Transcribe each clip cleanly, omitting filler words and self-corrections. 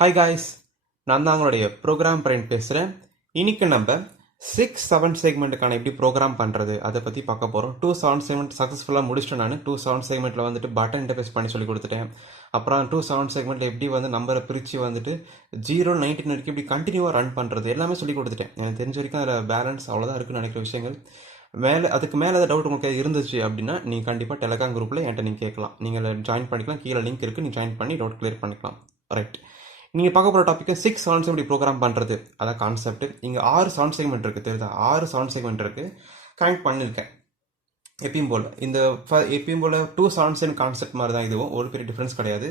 Hi guys, நான் தான் உங்களுடைய ப்ரோக்ராம் பிரைன் பேசுகிறேன். இன்னைக்கு நம்ம 6-7 செக்மெண்ட்டுக்கான எப்படி ப்ரோக்ராம் பண்ணுறது அதை பற்றி பார்க்க போகிறோம். 2-7 செக்மெண்ட் சக்ஸஸ்ஃபுல்லாக முடிச்சிட்டேன். நான் 2-7 செக்மெண்ட்டில் வந்துட்டு பட்டன் இன்டர்ஃபேஸ் பண்ணி சொல்லி கொடுத்துட்டேன். அப்புறம் 2-7 செக்மெண்ட்டில் எப்படி வந்து நம்பரை பிரித்து வந்துட்டு 0-19 வரைக்கும் எப்படி கண்டினியூவாக ரன் பண்ணுறது எல்லாமே சொல்லி கொடுத்துட்டேன். எனக்கு தெரிஞ்ச வரைக்கும் அதில் பேலன்ஸ் அவ்வளோதான் இருக்குன்னு நினைக்கிற விஷயங்கள். அதுக்கு மேலே ஏதாவது டவுட் உங்களுக்கு இருந்துச்சு அப்படின்னா நீங்கள் கண்டிப்பாக டெலகிராம் குரூப்பில் என்கிட்ட நீங்கள் கேட்கலாம். நீங்கள் ஜாயின் பண்ணிக்கலாம். கீழே லிங்க் இருக்குது, நீங்கள் ஜாயின் பண்ணி டவுட் கிளியர் பண்ணிக்கலாம். ரைட், நீங்கள் பார்க்க போகிற டாப்பிக்கு 6 7 செக்மெண்ட் ப்ரோக்ராம் பண்ணுறது, அதான் கான்செப்ட். இங்கே 6 7 செக்மெண்ட் இருக்குது, தெரியுதா? 6 7 செக்மெண்ட் இருக்குது, கனெக்ட் பண்ணியிருக்கேன். எப்பயும் போல் எப்பயும் போல் 2 7 செக்மெண்ட் கான்செப்ட் மாதிரி தான் இதுவும், ஒரு பெரிய டிஃப்ரென்ஸ் கிடையாது.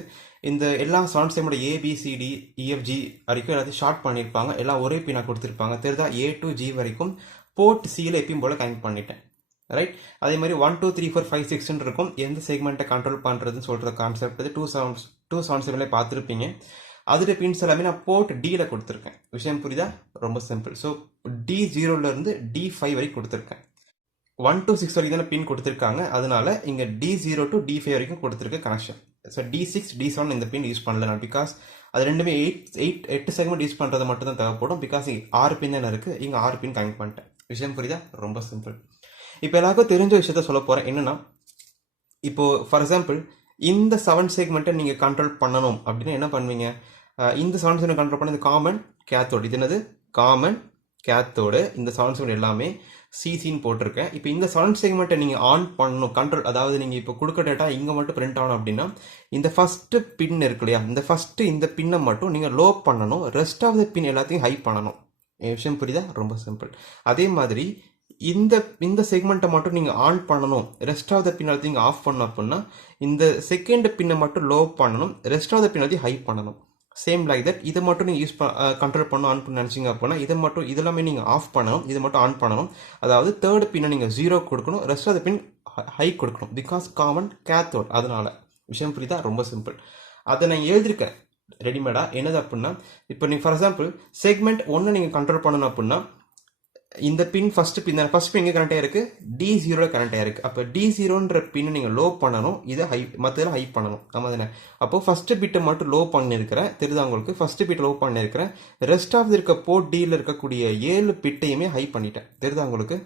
இந்த எல்லா 7 செக்மெண்ட் ABCD EFG வரைக்கும் எல்லாத்தையும் ஷார்ட் பண்ணியிருப்பாங்க, எல்லாம் ஒரே பின்னாக கொடுத்துருப்பாங்க, தெரியுதா? A to G வரைக்கும் போர்ட் சியில் எப்பயும் போல் கனெக்ட் பண்ணிட்டேன். ரைட், அதே மாதிரி 1 2 3 4 5 6 இருக்கும். எந்த செக்மெண்ட்டை கண்ட்ரோல் பண்ணுறதுன்னு சொல்கிற கான்செப்ட் 2 7 செக்மெண்ட்லேயே பார்த்துருப்பீங்க. அதோட பின்ஸ் எல்லாமே நான் போர்ட் டியில் கொடுத்துருக்கேன். விஷயம் புரியுதா? ரொம்ப சிம்பிள். ஸோ D0லேருந்து D5 வரைக்கும் கொடுத்துருக்கேன். 1 to 6 வரைக்கும் தானே பின் கொடுத்துருக்காங்க, அதனால இங்கே D0 to D5 வரைக்கும் கொடுத்துருக்க கனெக்ஷன். ஸோ D6 D7 இந்த பின் யூஸ் பண்ணல நான், பிகாஸ் அது ரெண்டுமே 8 செக்மெண்ட் யூஸ் பண்ணுறது மட்டும் தான் தேவைப்படும். பிகாஸ் 6 பின் தானே இருக்குது, இங்கே 6 பின் கனெக்ட் பண்ணிட்டேன். விஷயம் புரியுதா? ரொம்ப சிம்பிள். இப்போ எல்லாருக்கும் தெரிஞ்ச விஷயத்த சொல்ல போகிறேன். என்னென்னா, இப்போது ஃபார் எக்ஸாம்பிள் இந்த 7 செக்மெண்ட்டை நீங்கள் கண்ட்ரோல் பண்ணணும் அப்படின்னா என்ன பண்ணுவீங்க? இந்த 7 செக்மெண்ட் கண்ட்ரோல் பண்ணது காமன் கேத்தோடு. இது என்னது? Common cathode. இந்த 7 செக்மெண்ட் எல்லாமே சிசின்னு போட்டிருக்கேன். இப்போ இந்த 7 செக்மெண்ட்டை நீங்கள் ஆன் பண்ணணும், கண்ட்ரோல். அதாவது நீங்கள் இப்போ கொடுக்க டேட்டா இங்கே மட்டும் பிரிண்ட் ஆகணும் அப்படின்னா இந்த ஃபஸ்ட்டு பின் இருக்கு இல்லையா, இந்த பின்னை மட்டும் நீங்கள் லோ பண்ணணும், ரெஸ்ட் ஆஃப் த பின் எல்லாத்தையும் ஹை பண்ணணும். விஷயம் புரியுதா? ரொம்ப சிம்பிள். அதே மாதிரி இந்த செக்மெண்ட்டை மட்டும் நீங்கள் ஆன் பண்ணணும், ரெஸ்ட் ஆஃப் த பின் எல்லாத்தையும் ஆஃப் பண்ணணும் அப்படின்னா இந்த செகண்ட் பின்னை மட்டும் லோ பண்ணணும், ரெஸ்ட் ஆஃப் த பின் எல்லாத்தையும் ஹை பண்ணணும். சேம் லைக் தட் இதை மட்டும் நீங்கள் கண்ட்ரோல் பண்ணணும், ஆன் பண்ண நினச்சிங்க அப்படின்னா இதெல்லாமே நீங்கள் ஆஃப் பண்ணணும், இது மட்டும் ஆன் பண்ணணும். அதாவது தேர்ட் பின்னை நீங்கள் 0 கொடுக்கணும், rest of the pin high கொடுக்கணும், பிகாஸ் காமன் கேத்தோட். அதனால விஷயம் புரியுதா? ரொம்ப சிம்பிள். அதை நான் எழுதியிருக்கேன் ரெடிமேடா. என்னது அப்படின்னா, இப்போ நீங்கள் ஃபார் எக்ஸாம்பிள் செக்மெண்ட் 1 நீங்கள் கண்ட்ரோல் பண்ணணும் அப்படின்னா இந்த பின் ஃபர்ஸ்ட் பின் எங்கே கனெக்ட் ஆயிருக்கு? D0 கனெக்ட் ஆயிருக்கு. அப்போ D0ன்ற பின்னை நீங்கள் லோ பண்ணணும், இதை ஹை, மற்றதெல்லாம் ஹை பண்ணணும். ஆமாம் தானே? அப்போ ஃபர்ஸ்ட் பிட்டை மட்டும் லோ பண்ணியிருக்கிறேன், தெரியுதா உங்களுக்கு? ஃபர்ஸ்ட் பிட் லோ பண்ணியிருக்கிறேன். ரெஸ்ட் ஆஃப் இருக்க போர்ட் டியில் இருக்கக்கூடிய 7 பிட்டையுமே ஹை பண்ணிட்டேன், தெரியுதா உங்களுக்கு?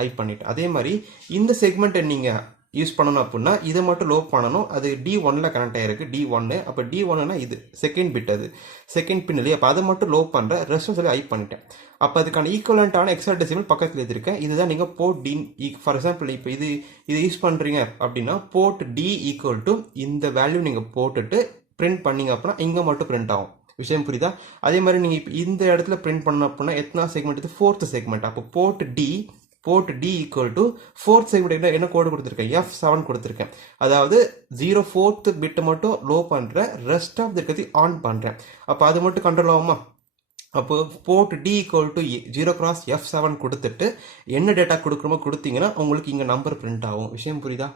ஹை பண்ணிட்டேன். அதே மாதிரி இந்த செக்மெண்ட்டை நீங்கள் யூஸ் பண்ணணும் அப்படின்னா இதை மட்டும் லோ பண்ணணும், அது D1ல கனெக்ட் ஆயிருக்கு, D1. அப்போ D1னா இது செகண்ட் பிட், அது செகண்ட் பின் இல்லையா? அப்போ அதை மட்டும் லோ பண்ணுறேன், ரெஸ்ட் சொல்லி ஹை பண்ணிட்டேன். அப்போ அதுக்கான ஈக்குவலண்டான எக்ஸாடெசிமல் பக்கத்தில் எழுதிருக்கேன். இதுதான் நீங்கள் போர்ட் டி. ஃபார் எக்ஸாம்பிள் இப்போ இது யூஸ் பண்ணுறீங்க அப்படின்னா போர்ட் D ஈக்குவல் டு இந்த வேல்யூ நீங்கள் போட்டுட்டு பிரிண்ட் பண்ணீங்க அப்படின்னா இங்கே மட்டும் பிரிண்ட் ஆகும். விஷயம் புரியுதா? அதே மாதிரி நீங்கள் இப்போ இந்த இடத்துல பிரிண்ட் பண்ணணும் அப்படின்னா எத்தனா செக்மெண்ட்? இது 4th செக்மெண்ட். அப்போ port D equal to 4th segment என்ன கோடு கொடுத்துருக்கேன்? F7 கொடுத்துருக்கேன். அதாவது 4th பிட் மட்டும் லோ பண்ணுறேன், ரெஸ்ட் ஆஃப் இருக்கிறது ஆன் பண்ணுறேன். அப்போ அது மட்டும் கண்ட்ரோல் ஆகுமா? அப்போ port D equal to 0x F7 கொடுத்துட்டு என்ன டேட்டா கொடுக்குறோமோ கொடுத்தீங்கன்னா உங்களுக்கு இங்கே நம்பர் பிரிண்ட் ஆகும். விஷயம் புரியுதா?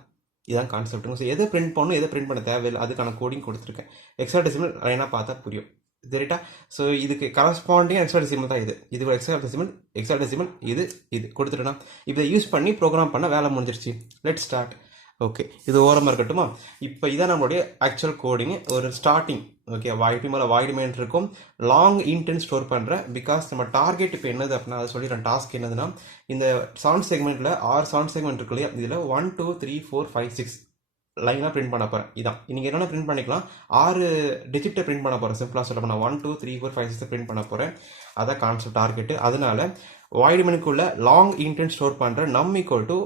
இதுதான் கான்செப்ட். ஸோ எதை பிரிண்ட் பண்ணணும், எதை பிரிண்ட் பண்ண தேவையில்லை, அதுக்கான கோடிங் கொடுத்துருக்கேன். எக்ஸாடெசிமல் லைனாக பார்த்தா புரியும், சரிட்டா? ஸோ இதுக்கு கரஸ்பாண்டிங் எக்ஸாடெசிமல் தான் இது ஒரு எக்ஸாடெசிமல் இது கொடுத்துட்டேன்னா இதை யூஸ் பண்ணி ப்ரோக்ராம் பண்ண வேலை முடிஞ்சிருச்சு. Let start. ஓகே, இது ஓரமாக இருக்கட்டுமா? இப்போ இதான் நம்மளுடைய ஆக்சுவல் கோடிங். ஒரு ஸ்டார்டிங். ஓகே, வாய்டு மெயின் இருக்கும், லாங் இன்டென்ட் ஸ்டோர் பண்ணுறேன். பிகாஸ் நம்ம டார்கெட் இப்போ என்னது அப்படின்னா அதை சொல்லிடுறேன். டாஸ்க் என்னதுன்னா இந்த 7 செக்மெண்ட்டில் 6 7 செக்மெண்ட் இருக்கு இல்லையா, இதில் 1 2 3 4 5 6 லைனாக பிரிண்ட் பண்ண போகிறேன். இதான் நீங்கள் என்னென்ன பிரிண்ட் பண்ணிக்கலாம், 6 டிஜிட்டை பிரிண்ட் பண்ண போகிறேன். சிம்பிளாக சொல்ல போனால் 1 2 3 4 5 6 பிரிண்ட் பண்ண போகிறேன். அதான் கான்செப்ட் டார்கெட்டு. அதனால வாய்டு மெனுக்குள்ள லாங் இன்டென்ட் ஸ்டோர் பண்ணுறேன். நம் ஈக்குவல் டு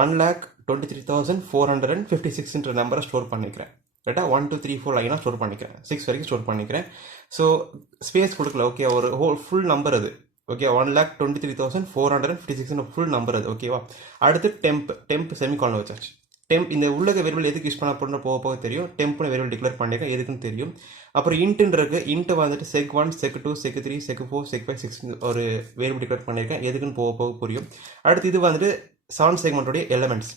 1,23,456 நம்பரை ஸ்டோர் பண்ணிக்கிறேன். கரெக்டாக 1 2 3 4 லைனாக ஸ்டோர் பண்ணிக்கிறேன், 6 வரைக்கும் ஸ்டோர் பண்ணிக்கிறேன். ஸோ ஸ்பேஸ் கொடுக்கல. ஓகே, ஒரு ஃபுல் நம்பர் அது. ஓகே, 1,23,456 ஃபுல் நம்பர் அது. ஓகேவா? அடுத்து டெம்ப் செமிகாலன் வச்சாச்சு. டெம்ப் இந்த உள்ளக வேரியபிள் எதுக்கு யூஸ் பண்ண போகிறோம் போக தெரியும். டெம்ப்னு வேரியபிள் டிக்ளேர் பண்ணியிருக்கேன், எதுக்குன்னு தெரியும். அப்புறம் இன்ட்டுன்னு இருக்கு. இன்ட்டு வந்துட்டு sec1 sec2 sec3 sec4 sec5 6 ஒரு வேரியபிள் டிக்ளேர் பண்ணியிருக்கேன், எதுக்குன்னு போக புரியும். அடுத்து இது வந்துட்டு 7 செக்மெண்ட்டோடைய எலமெண்ட்ஸ்.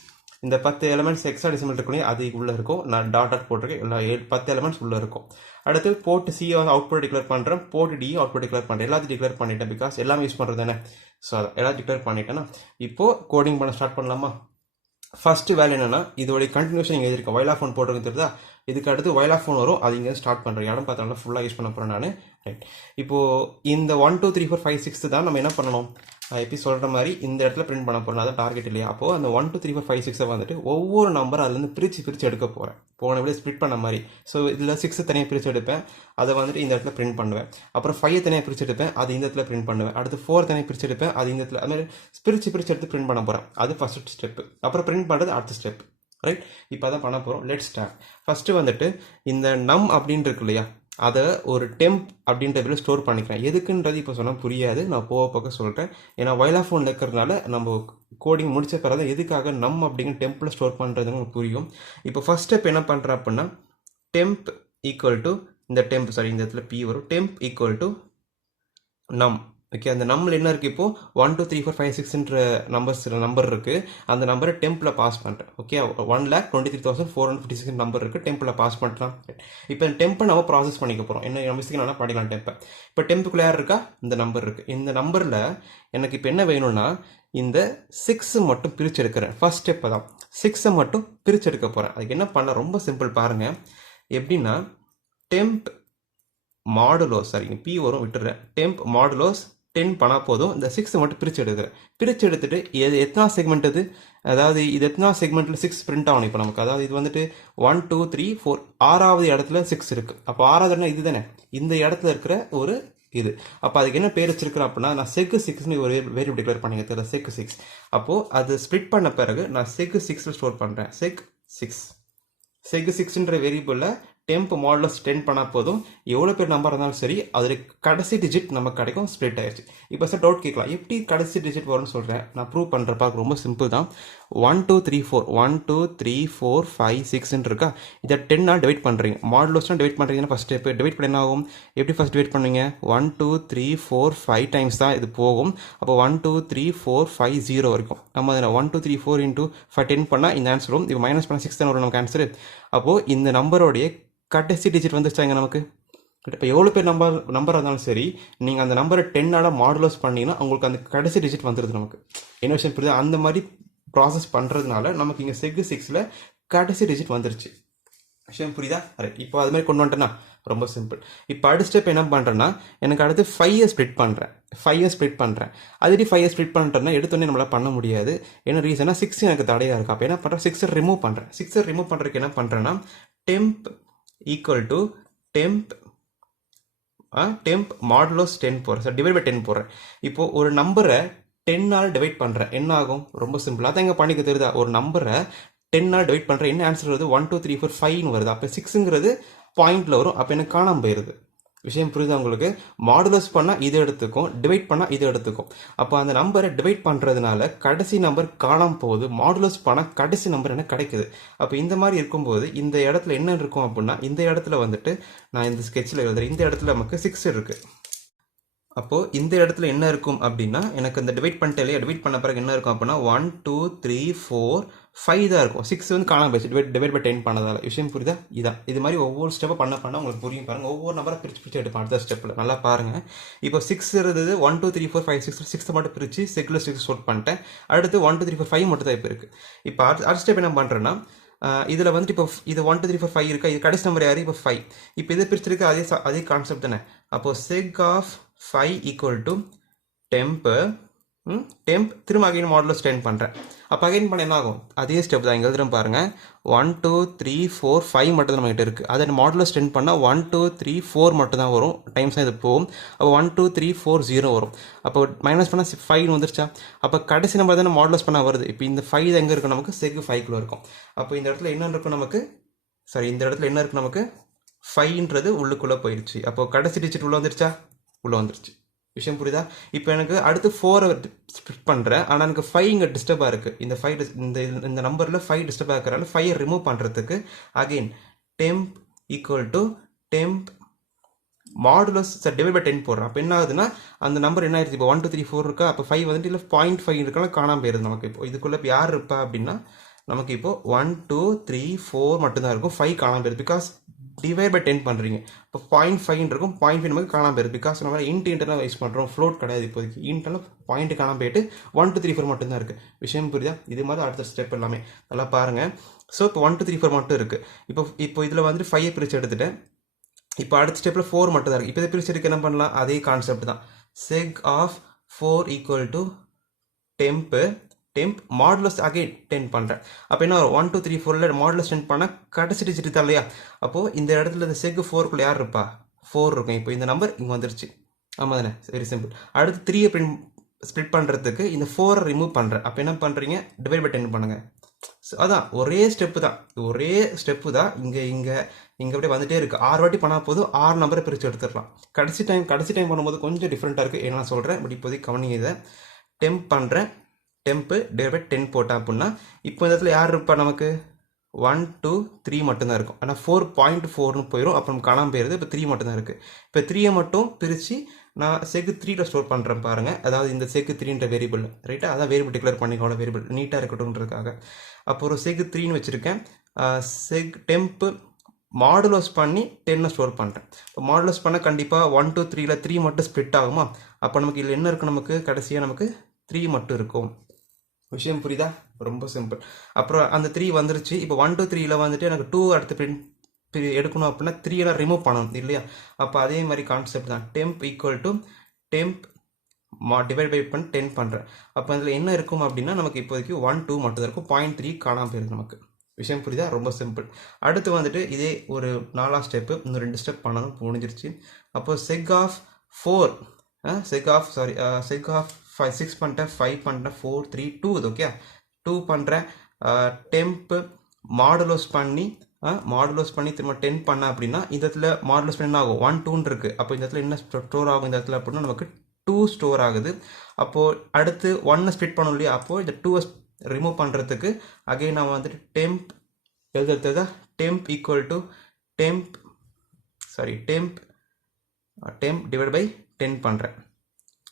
இந்த 10 எலமெண்ட்ஸ் எக்ஸாடெசிமல் இருக்கணும், அது உள்ளே இருக்கும். நான் டாட் போட்டிருக்கேன், எல்லா 10 எலமெண்ட்ஸ் உள்ளே இருக்கும். அடுத்து போர்ட் C வந்து அவுட்புட் டிக்ளேர் பண்ணுறேன், போர்ட் D அவுட்புட் டிக்ளேர் பண்ணுறேன். எல்லாத்தையும் டிக்ளேர் பண்ணிட்டேன், பிகாஸ் எல்லாமே யூஸ் பண்ணுறது தானே. ஸோ அதை எல்லாத்தையும் டிக்ளேர் பண்ணிட்டேன்னா இப்போது கோடிங் பண்ண ஸ்டார்ட் பண்ணலாமா? ஃபர்ஸ்ட் வேலை என்னன்னா இதோடைய கண்டினியூஷன் இங்கே எழுதிருக்கேன். வைல் ஆஃப் ஒன் போட்டிருக்கு தெரியுதா? இதுக்கு அடுத்து while of phone வரும். அது இங்கே ஸ்டார்ட் பண்ணுறேன். இடம் பார்த்தா ஃபுல்லாக யூஸ் பண்ண போகிறேன் நான். ரைட், இப்போது இந்த 1 2 3 4 5 6 தான் நம்ம என்ன பண்ணணும், எப்படி சொல்கிற மாதிரி இந்த இடத்துல பிரிண்ட் பண்ண போகிறோம். அதான் டார்கெட் இல்லையா. அப்போது அந்த 1 2 3 4 5 6 வந்துட்டு ஒவ்வொரு நம்பர் அதுலேருந்து பிரித்து எடுக்க போகிறேன். போன விட ஸ்ப்ளிட் பண்ண மாதிரி. ஸோ இதில் 6 தனியாக பிரித்து எடுப்பேன், அதை வந்துட்டு இந்த இடத்துல பிரிண்ட் பண்ணுவேன். அப்புறம் 5 தனியாக பிரித்து எடுப்பேன், அது இந்த இடத்துல பிரிண்ட் பண்ணுவேன். அடுத்து 4 தனியாக பிரித்து எடுப்பேன், அது இந்த இடத்துல. அது மாதிரி பிரித்து எடுத்து பிரிண்ட் பண்ண போகிறேன். அது ஃபஸ்ட் ஸ்டெப்பு. அப்புறம் பிரிண்ட் பண்ணுறது அடுத்த ஸ்டெப். ரைட், இப்போ தான் பண்ண போகிறோம். Let's start. ஃபஸ்ட்டு வந்துட்டு இந்த நம் அப்படின்னு இருக்கு இல்லையா, அதை ஒரு டெம்ப் அப்படின்றதுல ஸ்டோர் பண்ணிக்கிறேன். எதுக்குன்றது இப்போ சொன்னால் புரியாது, நான் போக போக சொல்கிறேன். ஏன்னா while of phone இருக்கிறதுனால நம்ம கோடிங் முடிச்ச பிறகு எதுக்காக நம் அப்படிங்கிற டெம்பில் ஸ்டோர் பண்ணுறதுன்னு உங்களுக்கு புரியும். இப்போ ஃபர்ஸ்ட் ஸ்டெப் என்ன பண்ணுறேன் அப்படின்னா, டெம்ப் ஈக்குவல் டு இந்த டெம்ப், சாரி இந்த இடத்துல பி வரும், டெம்ப் ஈக்குவல் டு நம். ஓகே, அந்த நம்பர் என்ன இருக்குது இப்போது 1 2 3 4 5 6ன்ற நம்பர் இருக்குது. அந்த நம்பரை டெம்பில் பாஸ் பண்ணுறேன். ஓகே, 1,23,456 நம்பர் இருக்குது, டெம்பில் பாஸ் பண்ணலாம். இப்போ இந்த டெம்பை நம்ம ப்ராசஸ் பண்ணிக்க போகிறோம். என்ன மிஸ்டேக் நான் படிக்கலாம் டெம்பை. இப்போ டெம்புக்குள்ளே யார் இருக்கா, இந்த நம்பர் இருக்குது. இந்த நம்பரில் எனக்கு இப்போ என்ன வேணும்னா இந்த 6 மட்டும் பிரித்து எடுக்கிறேன். ஃபர்ஸ்ட் ஸ்டெப்பை தான் 6 மட்டும் பிரித்து எடுக்க போகிறேன். அதுக்கு என்ன பண்ண, ரொம்ப சிம்பிள் பாருங்கள். எப்படின்னா டெம்ப் மாடுலோஸ், சாரி பி வரும் விட்டுறேன், டெம்ப் மாடுலோஸ் 10 பண்ணால் போதும். இந்த 6 மட்டும் பிரித்து எடுக்கிறேன். பிரித்து எடுத்துட்டு எத்தனா செக்மெண்ட் இது, அதாவது இது எத்தனா செக்மெண்ட்டில் 6 பிரிண்ட் ஆகணும் இப்போ நமக்கு. அதாவது இது வந்துட்டு 1 2 3 4 6வது இடத்துல 6 இருக்குது. அப்போ 6வது இடம் இது தானே, இந்த இடத்துல இருக்கிற ஒரு இது. அப்போ அதுக்கு என்ன பேர் வச்சிருக்கிறேன் அப்படின்னா, நான் செக் 6ன்னு ஒரு வேரியபிள் டிக்ளேர் பண்ணிங்க தெரியல, செக் 6. அப்போது அது ஸ்ப்ளிட் பண்ண பிறகு நான் செக் 6ல் ஸ்டோர் பண்ணுறேன். செக் 6ன்ற வேரியபிளில் டெம்ப் மாடுலஸ் 10 பண்ணால் போதும். எவ்வளோ பேர் நம்பர் இருந்தாலும் சரி, அதில் கடைசி டிஜிட் நமக்கு கிடைக்கும். ஸ்ப்ளிட் ஆயிடுச்சு. இப்போ சார் டவுட் கேட்கலாம், எப்படி கடைசி டிஜிட் வரும்னு சொல்கிறேன். நான் ப்ரூவ் பண்ணுறப்பா ரொம்ப சிம்பிள் தான். 1 2 3 4 1 2 3 4 5 6ன்னு இருக்கா, இதை 10 டிவைட் பண்ணுறீங்க. மாடுலஸ்னால் டிவைட் பண்ணுறீங்கன்னா ஃபஸ்ட் ஸ்டெப் டிவைட் பண்ண என்ன ஆகும், எப்படி ஃபஸ்ட் டிவைட் பண்ணுவீங்க, 1 2 3 4 5 டைம்ஸ் தான் இது போகும். அப்போ 1 2 3 4 5 0 வரைக்கும். நம்ம அதில் 1 2 3 4 into 5 10 பண்ணால் இந்த ஆன்சர் வரும். இப்போ மைனஸ் பண்ணால் 6 தான் வரும் நமக்கு ஆன்சரு. அப்போது இந்த நம்பரோடைய கடைசி டிஜிட் வந்துச்சாங்க நமக்கு. இப்போ எவ்வளோ பேர் நம்பர் இருந்தாலும் சரி, நீங்கள் அந்த நம்பரை 10ஆல் மாடுலஸ் பண்ணிங்கன்னா உங்களுக்கு அந்த கடைசி டிஜிட் வந்துடுது நமக்கு. என்ன விஷயம் புரியுது, அந்த மாதிரி ப்ராசஸ் பண்ணுறதுனால நமக்கு இங்கே செக் 6ல் கடைசி டிஜிட் வந்துருச்சு. விஷயம் புரியுதா. ரைட், இப்போ அது மாதிரி கொண்டு வந்துட்டேன்னா ரொம்ப சிம்பிள். இப்போ அடுத்த ஸ்டெப் என்ன பண்ணுறேன்னா, எனக்கு அடுத்து 5 ஸ்ப்ளிட் பண்ணுறேன். 5 ஸ்ப்ளிட் பண்ணுறேன். அதுடி 5 ஸ்ப்ளிட் பண்ணுறேன்னா எடுத்தோடனே நம்மளால் பண்ண முடியாது. என்ன ரீசனா, 6 எனக்கு தடையாக இருக்குது. அப்போ என்ன பண்ணுறேன், 6 ரிமூவ் பண்ணுறேன். 6 ரிமூவ் பண்ணுறதுக்கு என்ன பண்ணுறேன்னா, temp equal to temp modulus 10 போடுறேன். சார் டிவைட் பை 10 போடுறேன். இப்போது ஒரு நம்பரை 10ஆல் டிவைட் பண்ணுறேன். என்ன ஆகும், ரொம்ப சிம்பிள். அதான் எங்கே பண்ணிக்க தெரியுதா, ஒரு நம்பரை 10ஆல் டிவைட் பண்ணுறேன். என்ன ஆன்சர் வருது, 1 2 3 4 5ன்னு வருது. அப்போ 6ங்கிறது பாயிண்டில் வரும். அப்போ எனக்கு காணாமல் போயிடுது. விஷயம் புரியுதா உங்களுக்கு. மாடுலஸ் பண்ணால் இது எடுத்துக்கும், டிவைட் பண்ணால் இது எடுத்துக்கும். அப்போ அந்த நம்பரை டிவைட் பண்ணுறதுனால கடைசி நம்பர் காணாமல் போகுது. மாடுலஸ் பண்ணால் கடைசி நம்பர் எனக்கு கிடைக்குது. அப்போ இந்த மாதிரி இருக்கும்போது இந்த இடத்துல என்ன இருக்கும் அப்படின்னா, இந்த இடத்துல வந்துட்டு நான் இந்த ஸ்கெட்சில் எழுதுறேன். இந்த இடத்துல நமக்கு 6 இருக்குது. அப்போது இந்த இடத்துல என்ன இருக்கும் அப்படின்னா, எனக்கு அந்த டிவைட் பண்ணிட்டே இல்லையா, டிவைட் பண்ண பிறகு என்ன இருக்கும் அப்படின்னா 1 2 3 4 5 தான் இருக்கும். 6 வந்து காணாமல் போயிடுச்சு டிவைட் பை 10 பண்ணதால். விஷயம் புரியுதா. இதான் இது மாதிரி ஒவ்வொரு ஸ்டெப்பை பண்ண உங்களுக்கு புரியும். பாருங்கள், ஒவ்வொரு நம்பரை பிரித்து எடுப்பேன் அடுத்த ஸ்டெப்பில். நல்லா பாருங்கள். இப்போ 6 இருந்தது, 1 2 3 4 5 6 6 மட்டும் பிரித்து செக்கில் 6 ஸ்டோர் பண்ணிட்டேன். அடுத்து 1 2 3 4 5 மட்டும் தான் இப்போ இருக்குது. இப்போ அடுத்த ஸ்டெப் என்ன பண்ணுறேன்னா, இதில் வந்துட்டு இப்போ இது 1 2 3 4 5 இருக்கா, இது கடைசி நம்பர் யார், இப்போ 5. இப்போ இதை பிரிச்சிருக்கு, அதே கான்செப்ட் தானே. அப்போது seg of 5 equal to temp திரும்ப அகைன் மாடுலஸ் 10 பண்ணுறேன். அப்போ அகைன் பண்ண என்ன ஆகும், அதே ஸ்டெப் தான் இங்கே எழுதுறேன் பாருங்கள். 1 2 3 4 5 மட்டும் தான் நம்மகிட்ட இருக்குது. அதை மாடுலஸ் 10 பண்ணால் 1 2 3 4 மட்டும் தான் வரும். டைம்ஸ் தான் இது போகும். அப்போ 1 2 3 4 0 வரும். அப்போ மைனஸ் பண்ணால் 5 வந்துருச்சா. அப்போ கடைசி நம்பர் தானே மாடுலஸ் பண்ணால் வருது. இப்போ இந்த 5 எங்கே இருக்கும், நமக்கு செக் 5க்குள்ளே இருக்கும். அப்போ இந்த இடத்துல என்ன இருக்கும் நமக்கு, சாரி இந்த இடத்துல என்ன இருக்குது நமக்கு, 5ன்றது உள்ளுக்குள்ளே போயிடுச்சு. அப்போ கடைசி டிஜிட் உள்ளே வந்துருச்சா, உள்ளே வந்துருச்சு. விஷயம் புரியுதா. இப்போ எனக்கு அடுத்து 4 ஸ்ப்ளிட் பண்ணுறேன். ஆனால் எனக்கு 5 இங்கே டிஸ்டர்பாக இருக்குது. இந்த 5 இந்த நம்பரில் 5 டிஸ்டர்பாக இருக்கிறனால 5 ரிமூவ் பண்ணுறதுக்கு again temp equal to temp modulus divide by 10 போடுறேன். அப்போ என்ன ஆகுதுன்னா, அந்த நம்பர் என்ன ஆயிடுச்சு, இப்போ 1 2 3 4 இருக்கா, அப்போ 5 வந்துட்டு இல்லை 0.5 இருக்கலாம், காணாமல் போயிருது நமக்கு. இப்போ இதுக்குள்ளே இப்போ யார் இருப்பா அப்படின்னா, நமக்கு இப்போ 1 2 3 4 மட்டும்தான் இருக்கும். 5 காணாமல் போயிருது. பிகாஸ் டிவைட் பை 10 பண்ணுறீங்க. இப்போ 0.5 இருக்கும், 0.5 நமக்கு காணாம போயிருது. பிகாஸ் நம்ம இன்டெல்லாம் யூஸ் பண்ணுறோம், ஃப்ளோட் கிடையாது இப்போதைக்கு. இன்டெல்லாம் பாயிண்ட் காணாம போயிட்டு 1 2 3 4 மட்டும்தான் இருக்குது. விஷயம் புரியுதா? இது மாதிரி அடுத்த ஸ்டெப் எல்லாமே நல்லா பாருங்கள். ஸோ இப்போ 1 2 3 4 மட்டும் இருக்குது. இப்போ இதில் வந்துட்டு 5 பிரித்து எடுத்துட்டேன். இப்போ அடுத்த ஸ்டெப்பில் 4 மட்டும் தான் இருக்குது. இப்போ இதை பிரித்து எடுக்க என்ன பண்ணலாம்? அதே கான்செப்ட் தான். Seg of 4 equal to temp modulus again 10 பண்ணுறேன். அப்போ என்ன வரும்? 1 2 3 4ல் மாடுலஸ் 10 பண்ணால் கடைசி டிஜிட் தான் இல்லையா? அப்போது இந்த இடத்துல இந்த செக் 4க்குள்ளே யார் இருப்பா? 4 இருக்கும். இப்போ இந்த நம்பர் இங்கே வந்துருச்சு. ஆமாம் தானே? Very simple. அடுத்து 3 ஸ்ப்ளிட் பண்ணுறதுக்கு இந்த 4 ரிமூவ் பண்ணுறேன். அப்போ என்ன பண்ணுறீங்க? டிவைட் பை 10 பண்ணுங்கள். ஸோ அதான் ஒரே ஸ்டெப்பு தான். இங்கே அப்படியே வந்துகிட்டே இருக்குது. 6 வாட்டி பண்ணால் போதும், 6 நம்பரை பிரித்து எடுத்துடலாம். கடைசி டைம் பண்ணும்போது கொஞ்சம் டிஃப்ரெண்ட்டாக இருக்குது. என்ன சொல்கிறேன் பட் இப்போதைக்கு கவனிங்க. இதை டெம்ப்பு டிவைட் பை 10 போட்டா அப்படின்னா இப்போ இந்த இடத்துல யார் இருப்பா? நமக்கு 1 2 3 மட்டும்தான் இருக்கும். ஆனால் 4.4னு போயிடும். அப்போ நமக்கு காணாமல் போயிடுது. இப்போ 3 மட்டும்தான் இருக்குது. இப்போ 3 மட்டும் பிரித்து நான் செக் 3ல் ஸ்டோர் பண்ணுறேன் பாருங்கள். அதாவது இந்த செக் 3ன்ற வேரியபிள் ரைட்டாக, அதான் வேரியபிள் டிக்ளேர் பண்ணிக்கோட வேரியபிள் நீட்டாக இருக்கட்டும்ன்றதுக்காக. அப்போ ஒரு செக் 3ன்னு வச்சுருக்கேன். டெம்ப்பு மாடுலஸ் பண்ணி 10 ஸ்டோர் பண்ணுறேன். இப்போ மாடுலஸ் பண்ண கண்டிப்பாக 1 2 3ல் 3 மட்டும் ஸ்ப்ளிட் ஆகுமா? அப்போ நமக்கு இதில் என்ன இருக்குது? நமக்கு கடைசியாக நமக்கு 3 மட்டும் இருக்கும். விஷயம் புரியுதா? ரொம்ப சிம்பிள். அப்புறம் அந்த 3 வந்துருச்சு. இப்போ 1 2 3ல் வந்துட்டு எனக்கு 2 அடுத்து பிரிண்ட் எடுக்கணும் அப்படின்னா 3 எல்லாம் ரிமூவ் பண்ணணும் இல்லையா? அப்போ அதே மாதிரி கான்செப்ட் தான். Temp equal to divide by 10 பண்ணுறேன். அப்போ அதில் என்ன இருக்கும் அப்படின்னா நமக்கு இப்போதைக்கு 1 2 மட்டும் தான் இருக்கும். 0.3 காணாமல் போயிருக்கு நமக்கு. விஷயம் புரியுதா? ரொம்ப சிம்பிள். அடுத்து வந்துட்டு இதே ஒரு 4ஆம் ஸ்டெப்பு, இன்னும் 2 ஸ்டெப் பண்ணணும், முடிஞ்சிருச்சு. அப்போ செக் ஆஃப் 6 பண்ணிட்டேன், 5 பண்ணிட்டேன், 4 3 2 இது ஓகே 2 பண்ணுறேன். டெம்ப்பு மாடுலஸ் பண்ணி திரும்ப 10 பண்ண அப்படின்னா இந்த இடத்துல மாடுலஸ் பண்ணி என்ன ஆகும்? 1 2ன்னு இருக்குது. அப்போ இந்த இடத்துல என்ன ஸ்டோர் ஆகும்? இந்த இடத்துல அப்படின்னா நமக்கு 2 ஸ்டோர் ஆகுது. அப்போது அடுத்து 1 ஸ்ப்ளிட் பண்ணணும் இல்லையா? அப்போது இந்த 2 ரிமூவ் பண்ணுறதுக்கு அகைன் நான் வந்துட்டு temp equal to temp divide by 10 பண்ணுறேன்.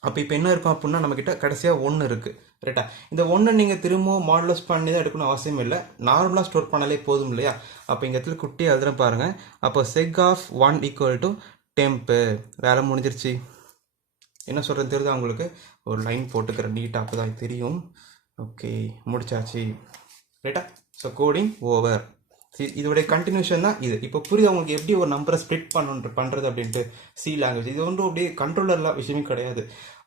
அப்போ இப்போ என்ன இருக்கும் அப்படின்னா நம்மக்கிட்ட கடைசியாக 1 இருக்குது ரைட்டா? இந்த 1 நீங்கள் திரும்ப மாடுலஸ் பண்ணி தான் எடுக்கணும் அவசியம் இல்லை, நார்மலாக ஸ்டோர் பண்ணாலே போதும் இல்லையா? அப்போ இங்கே இடத்துல குட்டியாக எழுதுறேன் பாருங்கள். அப்போ செக் ஆஃப் 1 ஈக்குவல் டு டெம்ப்பு. வேலை முடிஞ்சிருச்சு. என்ன சொல்கிறேன்னு தெரியுதா உங்களுக்கு? ஒரு லைன் போட்டுக்கிறேன் நீட்டாக, அப்போ தான் தெரியும். ஓகே, முடிச்சாச்சு ரைட்டா? So coding over. இதோடைய கண்டினியூஷன் தான் இது. இப்போ புரியுது உங்களுக்கு எப்படி ஒரு நம்பரை ஸ்ப்ளிட் பண்ணுறது அப்படின்ட்டு? சி லாங்குவேஜ் இது ஒன்றும் அப்படியே கண்ட்ரோலர்லாம் விஷயமே கிடையாது.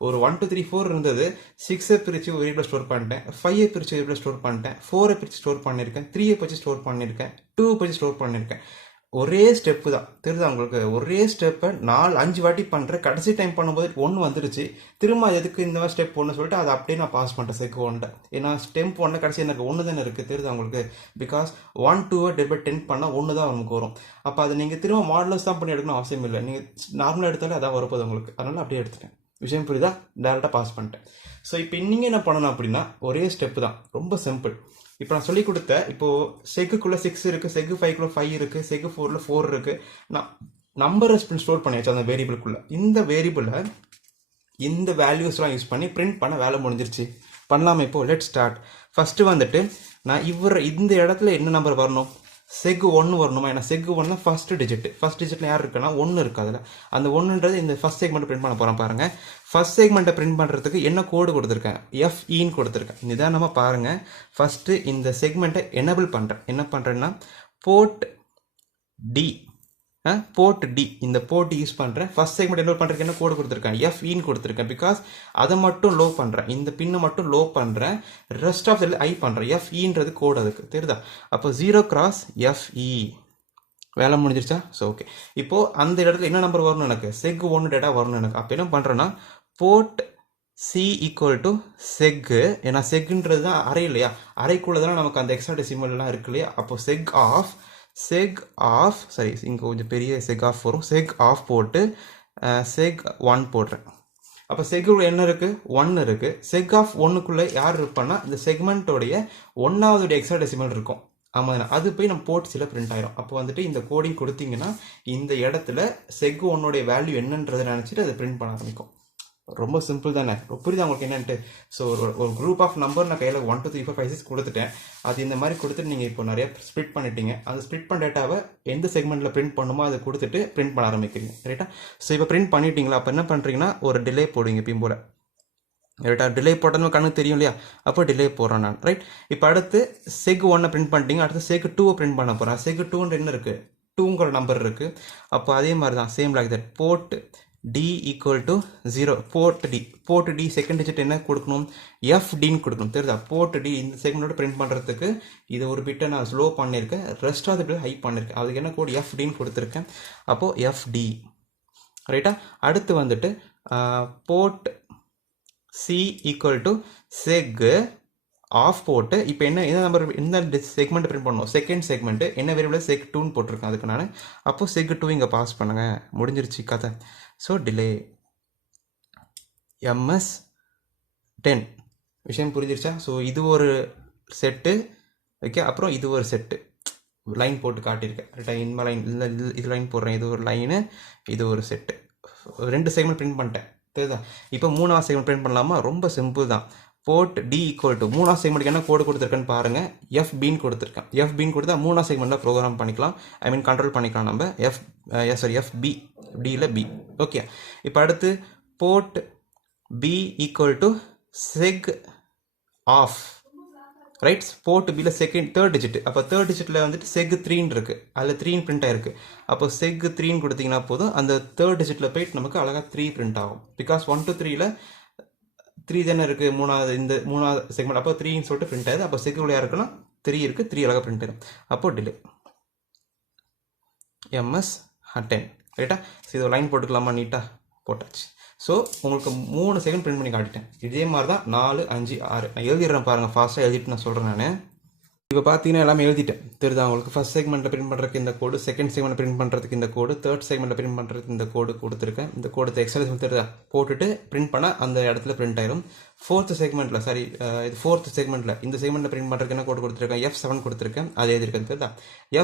ஒரு 1 2 3 4 இருந்தது. 6 பிரித்து ஒரு வேரியபிள் ஸ்டோர் பண்ணிட்டேன், 5 பிரித்து வேரியபிள் ஸ்டோர் பண்ணிட்டேன், 4 பிரித்து ஸ்டோர் பண்ணியிருக்கேன், 3 பிரித்து ஸ்டோர் பண்ணியிருக்கேன், 2 பிரித்து ஸ்டோர் பண்ணியிருக்கேன். ஒரே ஸ்டெப்பு தான். தெரியுதா உங்களுக்கு? ஒரே ஸ்டெப்பை 4 5 வாட்டி பண்ணுறேன். கடைசி டைம் பண்ணும்போது 1 வந்துருச்சு. திரும்ப எதுக்கு இந்த மாதிரி ஸ்டெப் 1 சொல்லிட்டு அதை அப்படியே நான் பாஸ் பண்ணிட்டேன் செக் 1. ஏன்னா ஸ்டெப் 1 கடைசி எனக்கு 1 தானே இருக்குது. தெரியுதா உங்களுக்கு? பிகாஸ் 1 2 டிவைட் பை 10 பண்ணால் 1 தான் நமக்கு வரும். அப்போ அதை நீங்கள் திரும்ப மாடலஸ் தான் பண்ணி எடுக்கணும் அவசியம் இல்லை. நீங்கள் நார்மலாக எடுத்தாலே அதான் வரப்போகுது உங்களுக்கு. அதனால் அப்படியே எடுத்துட்டேன். விஷயம் புரியுதா? டேரெக்டாக பாஸ் பண்ணிட்டேன். ஸோ இப்போ நீங்கள் என்ன பண்ணணும் அப்படின்னா ஒரே ஸ்டெப்பு தான், ரொம்ப சிம்பிள். இப்போ நான் சொல்லி கொடுத்த இப்போது செக்குக்குள்ளே 6 இருக்குது, செக்கு 5க்குள்ளே 5 இருக்குது, செக்கு 4ல் 4 இருக்குது. நான் நம்பரை ஸ்டோர் பண்ணியாச்சு அந்த வேரியபிளுக்குள்ளே. இந்த வேரியபிளை இந்த வேல்யூஸ்லாம் யூஸ் பண்ணி பிரிண்ட் பண்ண வேலை முடிஞ்சிருச்சு. பண்ணலாமே இப்போது? Let start. ஃபஸ்ட்டு வந்துட்டு நான் இந்த இடத்துல என்ன நம்பர் வரணும்? செக் 1 வரணுமா? ஏன்னா செக் 1 தான் ஃபர்ஸ்ட் டிஜிட்டில் யார் இருக்குன்னா 1 இருக்குது. அதில் அந்த 1ன்றது இந்த ஃபர்ஸ்ட் செக்மெண்ட் பிரிண்ட் பண்ண போகிறேன் பாருங்கள். ஃபர்ஸ்ட் செக்மெண்ட்டை பிரிண்ட் பண்ணுறதுக்கு என்ன கோடு கொடுத்துருக்கேன்? FEன்னு கொடுத்துருக்கேன். நிதானமாக பாருங்கள். ஃபஸ்ட்டு இந்த செக்மெண்ட்டை எனேபிள் பண்ணுறேன். என்ன பண்ணுறேன்னா போர்ட் டி இந்த போர்ட் யூஸ் பண்ணுறேன். ஃபர்ஸ்ட் செக்மெண்ட் எனேபிள் பண்ணுறதுக்கு என்ன கோடு கொடுத்துருக்கேன்? FEன்னு கொடுத்துருக்கேன். பிகாஸ் அதை மட்டும் லோ பண்ணுறேன், இந்த பின்னை மட்டும் லோ பண்ணுறேன், ரெஸ்ட் ஆஃப் ஐ பண்ணுறேன். FEன்றது கோடு அதுக்கு தெரியுதா? அப்போ 0 x FE வேலை முடிஞ்சிருச்சா? So okay. இப்போது அந்த இடத்துல என்ன நம்பர் வரணும்? எனக்கு செக் 1 டேட்டா வரணும் எனக்கு. அப்போ என்ன பண்ணுறேன்னா போர்ட் C ஈக்குவல் டு செக்கு. ஏன்னா செக்குன்றது தான் அரை இல்லையா? அரைக்குள்ளே தானே நமக்கு அந்த எக்ஸ்ட்ரா டெசிமல்லாம் இருக்கு இல்லையா? அப்போ செக் ஆஃப் சரி இங்கே கொஞ்சம் பெரிய செக் ஆஃப் வரும். செக் ஆஃப் போட்டு செக் 1 போடுறேன். அப்போ செக்குள்ள என்ன இருக்குது? 1 இருக்குது. செக் ஆஃப் 1க்குள்ளே யார் இருப்பான்னா இந்த செக்மெண்ட்டோடைய 1வது எக்ஸ்ட்ரா டெசிமல் இருக்கும். ஆமாம், அது போய் நம்ம போர்ட் சில பிரிண்ட் ஆயிரும். அப்போ வந்துட்டு இந்த கோடிங் கொடுத்தீங்கன்னா இந்த இடத்துல செக் 1உடைய வேல்யூ என்னன்றதை நினச்சிட்டு அதை பிரிண்ட் பண்ண ஆரம்பிக்கும். ரொம்ப சிம்பிள் தானே, புரியுது உங்களுக்கு என்னன்ட்டு. ஸோ ஒரு குரூப் ஆஃப் நம்பர் நான் கையில் 1 2 3 4 5 6 கொடுத்துட்டேன். அது இந்த மாதிரி கொடுத்துட்டு நீங்கள் இப்போ நிறைய ஸ்ப்ளிட் பண்ணிட்டீங்க. அந்த ஸ்ப்ளிட் பண்ண டேட்டாவை எந்த செக்மெண்ட்டில் பிரிண்ட் பண்ணுமோ அதை கொடுத்துட்டு பிரிண்ட் பண்ண ஆரம்பிக்கிறீங்க. ரைட்டா? ஸோ இப்போ பிரிண்ட் பண்ணிட்டீங்களா? அப்போ என்ன பண்ணுறீங்கன்னா ஒரு டிலே போடுவீங்க எப்பயும் போல். ரைட்டா? டிலே போட்டோன்னு கணக்கு தெரியும் இல்லையா? அப்போ டிலே போடுறேன் நான். ரைட்? இப்போ அடுத்து செக் 1 பிரிண்ட் பண்ணிட்டீங்க. அடுத்து செக் 2 பிரிண்ட் பண்ண போகிறேன். செக் 2 என்ன இருக்குது? 2ங்கிற நம்பர் இருக்குது. அப்போ அதே மாதிரி தான், same like that. Port D equal to 0. Port D second digit என்ன கொடுக்கணும்? FDன்னு கொடுக்கணும். தெரியுதா? போர்ட் D இந்த செகண்டோட பிரிண்ட் பண்ணுறதுக்கு இது ஒரு பிட்டை நான் ஸ்லோ பண்ணியிருக்கேன், ரெஸ்ட் ஆஃப் பிட் ஹை பண்ணியிருக்கேன். அதுக்கு என்ன கோட்? FDன்னு கொடுத்துருக்கேன். அப்போது FD. ரைட்டா? அடுத்து வந்துட்டு port C equal to seg of போட்டு இப்போ என்ன நம்பர் இந்த செக்மெண்ட் பிரிண்ட் பண்ணணும்? செகண்ட் செக்மெண்ட் என்ன வேரியபிள்? செக் 2ன்னு போட்டிருக்கேன் அதுக்கு நான். அப்போது செக் 2 இங்கே பாஸ் பண்ணுங்க. முடிஞ்சிருச்சு கதை. So delay MS10. விஷயம் புரிஞ்சிருச்சா? ஸோ இது ஒரு செட்டு. ஓகே, அப்புறம் இது ஒரு செட்டு. லைன் போட்டு காட்டியிருக்கேன். ரைட்டா? இந்த லைன் இல்லை, இது லைன் போடுறேன். இது ஒரு லைனு, இது ஒரு செட்டு. 2 செக்மெண்ட் பிரிண்ட் பண்ணிட்டேன். தெரியுதா? இப்போ 3வது செக்மெண்ட் பிரிண்ட் பண்ணலாமா? ரொம்ப சிம்பிள் தான். போர்ட் D ஈக்குவல் டு 3வது செக்மெண்ட்டுக்கு என்ன கோடு கொடுத்துருக்கேன்னு பாருங்கள். FBன்னு கொடுத்துருக்கேன். FBன்னு கொடுத்தா 3வது செக்மெண்ட்டில் ப்ரோக்ராம் பண்ணிக்கலாம். ஐ மீன் கண்ட்ரோல் பண்ணிக்கலாம் நம்ம. FB, Dயில் B. ஓகே, இப்போ அடுத்து port B equal to seg of. Right? Port பியில் தேர்ட் டிஜிட். அப்போ தேர்ட் டிஜிட்டில் வந்துட்டு செக் 3ன்னு இருக்குது. அதில் 3 பிரிண்ட் ஆயிருக்கு. அப்போ செக் 3ன்னு கொடுத்தீங்கன்னா போதும், அந்த தேர்ட் டிஜிட்டில் போயிட்டு நமக்கு அழகாக 3 பிரிண்ட் ஆகும். பிகாஸ் 1 to 3ல் 3 தானே இருக்குது. இந்த மூணாவது செக்மெண்ட். அப்போ 3ன்னு சொல்லிட்டு பிரிண்ட் ஆகுது. அப்போ செக் உள்ள இருக்குன்னா 3 இருக்குது, 3 அழகாக பிரிண்ட் ஆகும். அப்போ டிலே MS10. ரைட்டா? ஸோ இதை லைன் போட்டுக்கலாமா? நீட்டாக போட்டாச்சு. ஸோ உங்களுக்கு 3 செகண்ட் பிரிண்ட் பண்ணி காட்டிட்டேன். இதே மாதிரி தான் 4 5 6 நான் எழுதிடுறேன் பாருங்கள். ஃபாஸ்ட்டாக எழுதிட்டு நான் சொல்கிறேன் நான். இப்போ பார்த்தீங்கன்னா எல்லாமே எழுதிட்டேன். தெரியுதா உங்களுக்கு? ஃபர்ஸ்ட் செக்மெண்ட்டில் பிரிண்ட் பண்ணுறதுக்கு இந்த கோடு, செகண்ட் செக்மெண்ட்டில் பிரிண்ட் பண்ணுறதுக்கு இந்த கோடு, தேர்ட் செக்மெண்ட்டில் பிரிண்ட் பண்ணுறதுக்கு இந்த கோடு கொடுத்துருக்கேன். இந்த கோடு எக்ஸல் தெரியுதா? போட்டுட்டு பிரிண்ட் பண்ணால் அந்த இடத்துல பிரிண்ட் ஆயிடும். ஃபோர்த் செக்மெண்ட்டில் இது ஃபோர்த் செக்மெண்ட்டில் இந்த செக்மெண்ட்டில் பிரிண்ட் பண்ணுறதுக்கு என்ன கோடு கொடுத்துருக்கேன்? F7 கொடுத்துருக்கேன். அது எழுதிருக்கேன். தெரியுதா?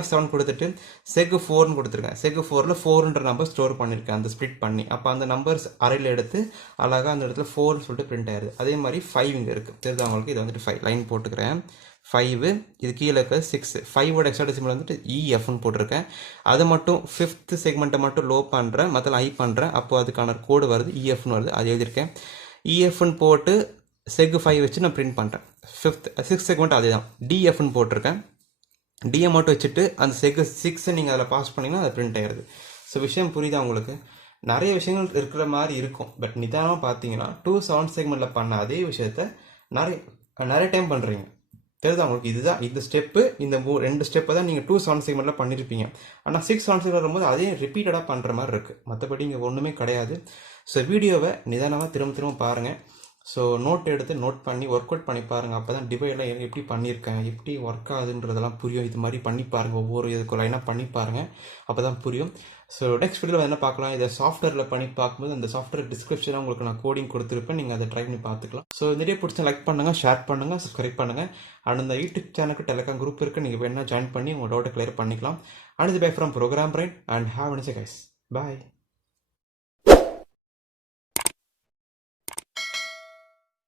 F7 கொடுத்துட்டு செக் 4ன்னு கொடுத்துருக்கேன். செக் 4ல் 4ன்ற நம்பர் ஸ்டோர் பண்ணியிருக்கேன், அந்த ஸ்ப்ளிட் பண்ணி. அப்போ அந்த நம்பர்ஸ் அரையில் எடுத்து அழகாக அந்த இடத்துல 4ன்னு சொல்லிட்டு பிரிண்ட் ஆயிடுது. அதே மாதிரி 5 இங்கே இருக்குது. தெரியுதா உங்களுக்கு? இது வந்துட்டு 5 லைன் போட்டுக்கிறேன். 5 இது கீழே இருக்க 6. 5ஓட ஹெக்ஸாடெசிமல் வந்துட்டு EFன்னு போட்டிருக்கேன். அது மட்டும் 5th செக்மெண்ட்டை மட்டும் லோ பண்ணுறேன், மற்ற ஹை பண்ணுறேன். அப்போ அதுக்கான கோடு வருது, EFன்னு வருது. அது எழுதியிருக்கேன். EFன்னு போட்டு செக் 5 வச்சு நான் பிரிண்ட் பண்ணுறேன். 6th செக்மெண்ட் அதே தான், DFன்னு போட்டிருக்கேன். டியை மட்டும் வச்சுட்டு அந்த செக் 6 நீங்கள் அதில் பாஸ் பண்ணிங்கன்னா அது பிரிண்ட் ஆயிடுது. ஸோ விஷயம் புரியுதா உங்களுக்கு? நிறைய விஷயங்கள் இருக்கிற மாதிரி இருக்கும். பட் நிதானமாக பார்த்தீங்கன்னா 2 7 செக்மெண்ட்டில் பண்ண அதே விஷயத்த நிறைய டைம் பண்ணுறீங்க. தெரியுதா உங்களுக்கு? இதுதான் இந்த ஸ்டெப்பு. இந்த 2 ஸ்டெப்பை தான் நீங்கள் 2 7 செக்மெண்ட்டில் பண்ணியிருப்பீங்க. ஆனால் 6 7 செக்மெண்ட் வரும்போது அதே ரிப்பீட்டடாக பண்ணுற மாதிரி இருக்குது. மற்றபடி இங்கே ஒன்றுமே கிடையாது. ஸோ வீடியோவை நிதானமாக திரும்ப பாருங்கள். ஸோ நோட் எடுத்து நோட் பண்ணி ஒர்க் அவுட் பண்ணி பாருங்கள். அப்போ தான் டிவைடெலாம் எப்படி பண்ணியிருக்கேன், எப்படி ஒர்க் ஆகுதுன்றதெல்லாம் புரியும். இது மாதிரி பண்ணி பாருங்கள். ஒவ்வொரு இதுக்கு லைனாக பண்ணி பாருங்கள். அப்போ தான் புரியும். ஸோ நெக்ஸ்ட் வீடியோவில் என்ன பார்க்கலாம்? இதை சாஃப்ட்வேரில் பண்ணி பார்க்கும்போது அந்த சாஃப்ட்வேர் டிஸ்கிரிப்ஷனில் உங்களுக்கு நான் கோடிங் கொடுத்துருப்பேன். நீங்கள் அதை ட்ரை பண்ணி பார்த்துக்கலாம். ஸோ இந்த வீடியோ பிடிச்சா லைக் பண்ணுங்கள், ஷேர் பண்ணுங்கள், சப்ஸ்கிரைப் பண்ணுங்கள். அண்ட் இந்த யூடியூப் சேனலுக்கு டெலிகிராம் குரூப் இருக்குது. நீங்கள் வேணால் ஜாயின் பண்ணி உங்கள் டவுட்டை கிளியர் பண்ணிக்கலாம். And bye from Program Brain and have a nice day guys. Bye.